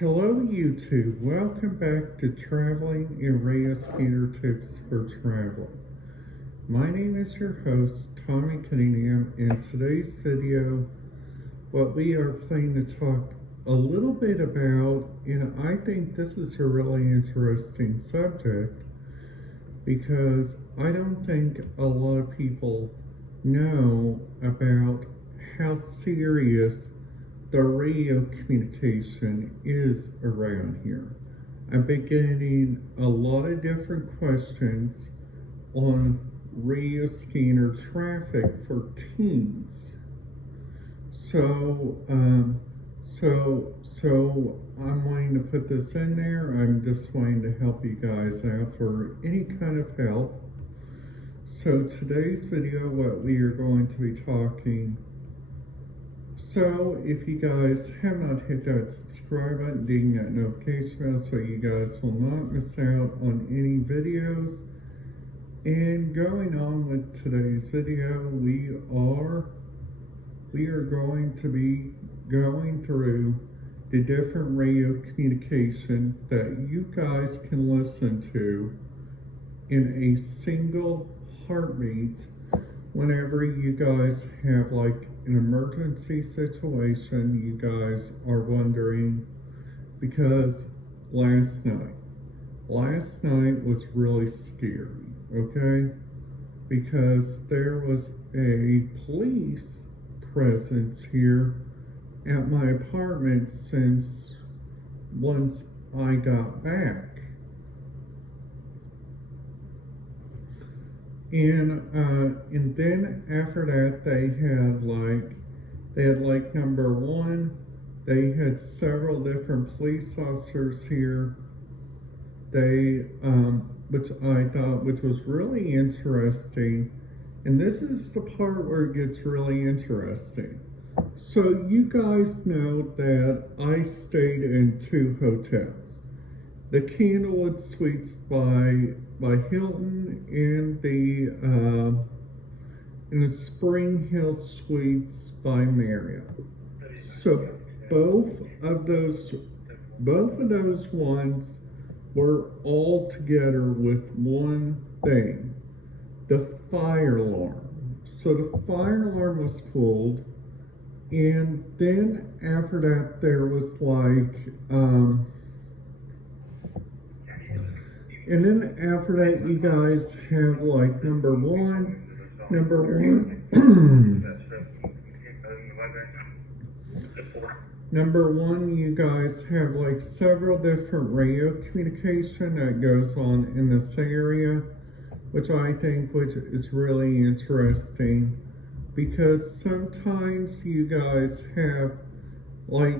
Hello YouTube, welcome back to Traveling and Radio Scanner Tips for Traveling. My name is your host, Tommy Cunningham. In today's video, what we are planning to talk a little bit about, and I think this is a really interesting subject because I don't think a lot of people know about how serious the radio communication is around here. I've been getting a lot of different questions on radio scanner traffic for teens. So I'm wanting to put this in there. I'm just wanting to help you guys out for any kind of help. So today's video, what we are going to be talking. So if you guys have not hit that subscribe button, ding that notification bell so you guys will not miss out on any videos. And going on with today's video, we are going to be going through the different radio communication that you guys can listen to in a single heartbeat whenever you guys have like an emergency situation. You guys are wondering, because last night was really scary, okay? Because there was a police presence here at my apartment since once I got back. And then after that, they had number one, they had several different police officers here. They, which I thought, which was really interesting. And this is the part where it gets really interesting. So you guys know that I stayed in two hotels. The Candlewood Suites by Hilton and the Spring Hill Suites by Marriott. So both of those ones were all together with one thing, the fire alarm. So the fire alarm was pulled, and then after that there was and then after that, you guys have number one, you guys have several different radio communication that goes on in this area, which is really interesting, because sometimes you guys have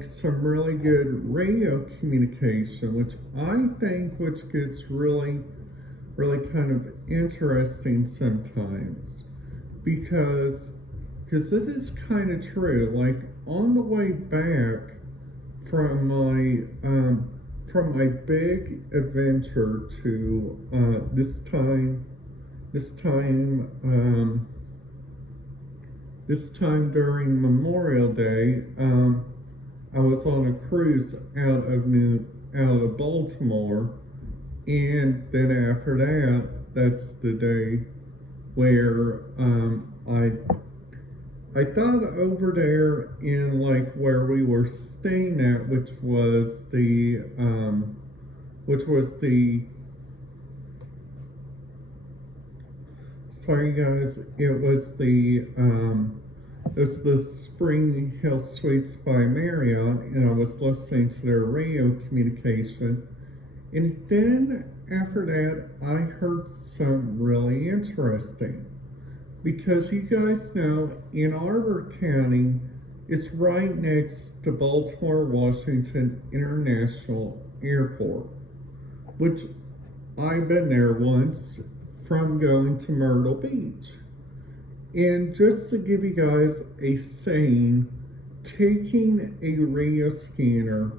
some really good radio communication, which gets really kind of interesting sometimes, because this is kind of true. On the way back from my big adventure to this time during Memorial Day, I was on a cruise out of Baltimore, and then after that, that's the day where I thought over there in where we were staying at, which was the sorry guys, it was the Spring Hill Suites by Marriott, and I was listening to their radio communication. And then after that, I heard something really interesting. Because you guys know, Ann Arbor County is right next to Baltimore-Washington International Airport, which I've been there once from going to Myrtle Beach. And just to give you guys a saying, taking a radio scanner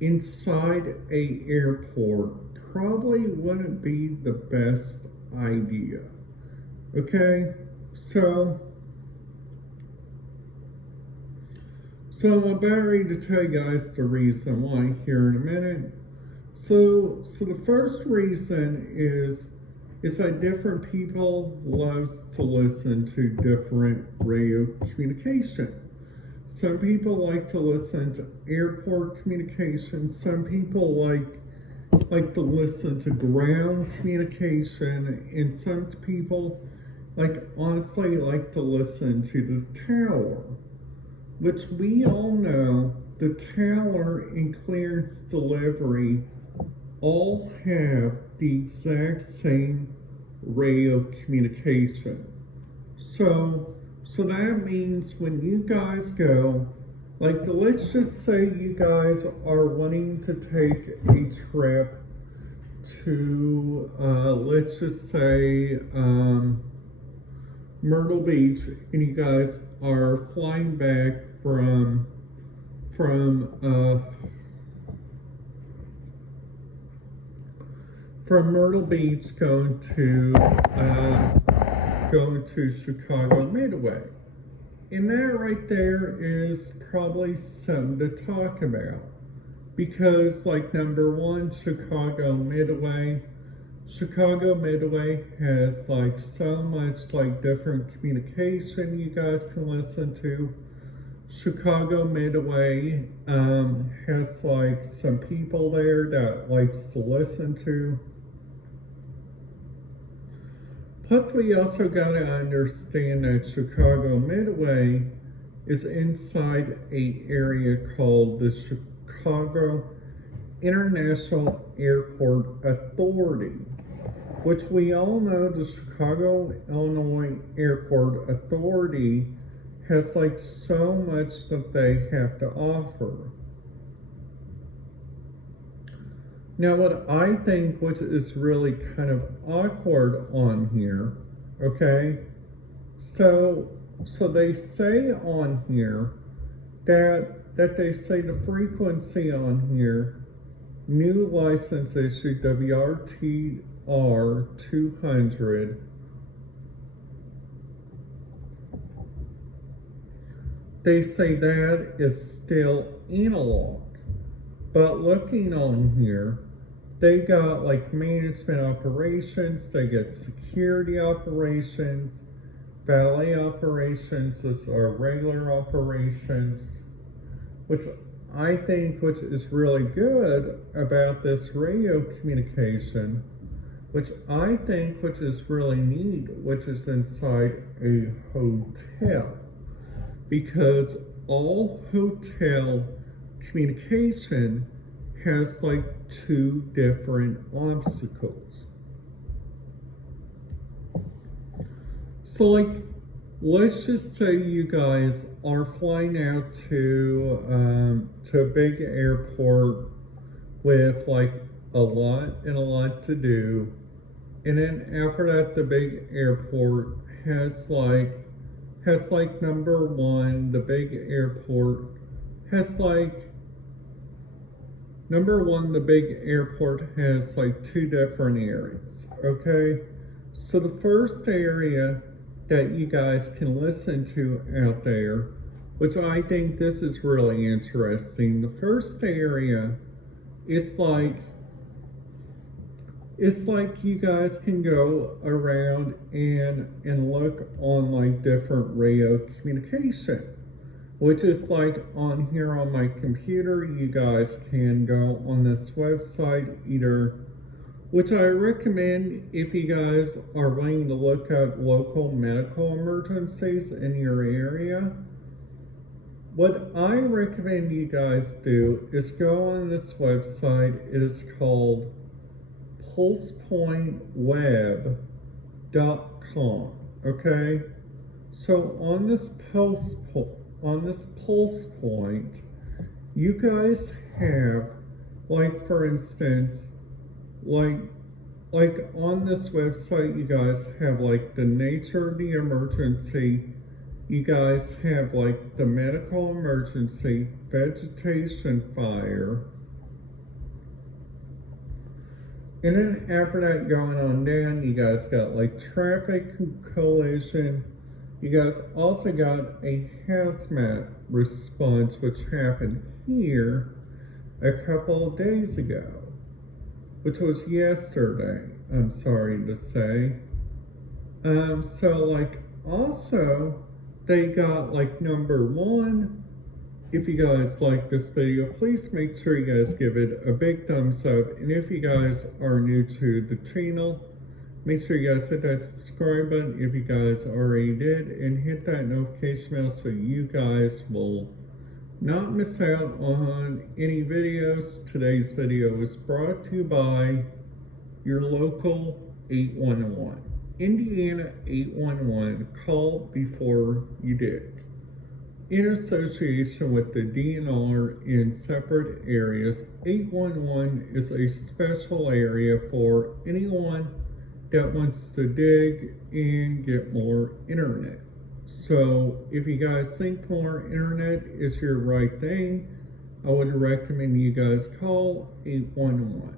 inside an airport probably wouldn't be the best idea. Okay, so So I'm about ready to tell you guys the reason why here in a minute. So the first reason is that different people loves to listen to different radio communication. Some people like to listen to airport communication. Some people like to listen to ground communication, and some people honestly like to listen to the tower, which we all know the tower and clearance delivery all have the exact same radio communication. So that means when you guys go, let's just say you guys are wanting to take a trip to, let's just say, Myrtle Beach, and you guys are flying back from Myrtle Beach going to Chicago Midway. And that right there is probably something to talk about. Because number one, Chicago Midway has so much different communication you guys can listen to. Chicago Midway has some people there that likes to listen to. Plus, we also got to understand that Chicago Midway is inside an area called the Chicago International Airport Authority, which we all know the Chicago, Illinois Airport Authority has so much that they have to offer. Now, what I think, which is really kind of awkward on here, okay? So they say on here that they say the frequency on here, new license issued WRTR 200. They say that is still analog. But looking on here, they got management operations, they get security operations, valet operations, those are regular operations, which I think is really good about this radio communication, which I think is really neat, which is inside a hotel. Because all hotel communication has two different obstacles. So let's just say you guys are flying out to a big airport with a lot to do, and then after that the big airport has number one, the big airport has number one, the big airport has two different areas, okay? So the first area that you guys can listen to out there, which I think this is really interesting, the first area is it's you guys can go around and look on different radio communication, which is on here on my computer. You guys can go on this website either, which I recommend if you guys are wanting to look up local medical emergencies in your area. What I recommend you guys do is go on this website. It is called PulsePointWeb.com, okay? So on this PulsePoint, you guys have, for instance, on this website, you guys have the nature of the emergency. You guys have the medical emergency, vegetation fire, and then after that going on down, you guys got traffic collision, You guys also got a hazmat response, which happened here a couple of days ago, which was yesterday, I'm sorry to say. So like also they got like number one. If you guys like this video, please make sure you guys give it a big thumbs up. And if you guys are new to the channel, make sure you guys hit that subscribe button if you guys already did, and hit that notification bell so you guys will not miss out on any videos. Today's video is brought to you by your local 811. Indiana 811, call before you dig. In association with the DNR in separate areas, 811 is a special area for anyone that wants to dig and get more internet. So if you guys think more internet is your right thing, I would recommend you guys call 811.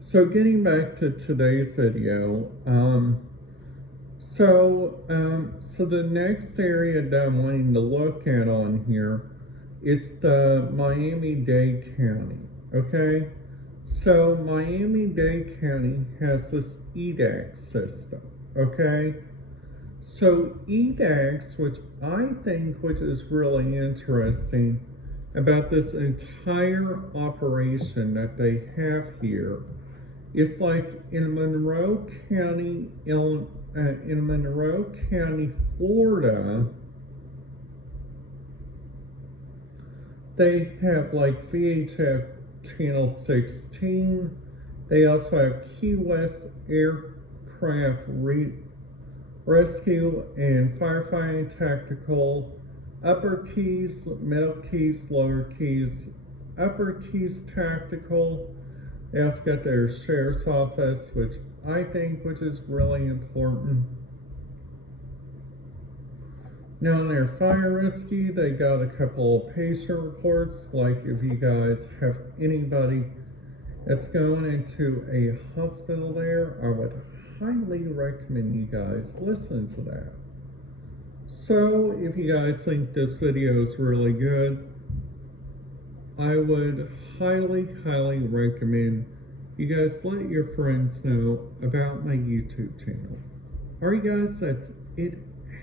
So getting back to today's video, so the next area that I'm wanting to look at on here is the Miami-Dade County, okay? So Miami-Dade County has this EDAX system, okay? So EDAX, which is really interesting about this entire operation that they have here, is like in Monroe County, Florida, they have like VHF Channel 16. They also have Key West Aircraft Rescue and Firefighting Tactical, Upper Keys, Middle Keys, Lower Keys, Upper Keys Tactical. They also got their Sheriff's Office, which is really important. Now in their fire rescue, they got a couple of patient reports, like if you guys have anybody that's going into a hospital there, I would highly recommend you guys listen to that. So if you guys think this video is really good, I would highly recommend you guys let your friends know about my YouTube channel. Alright guys, that's it.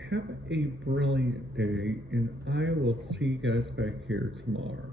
Have a brilliant day, and I will see you guys back here tomorrow.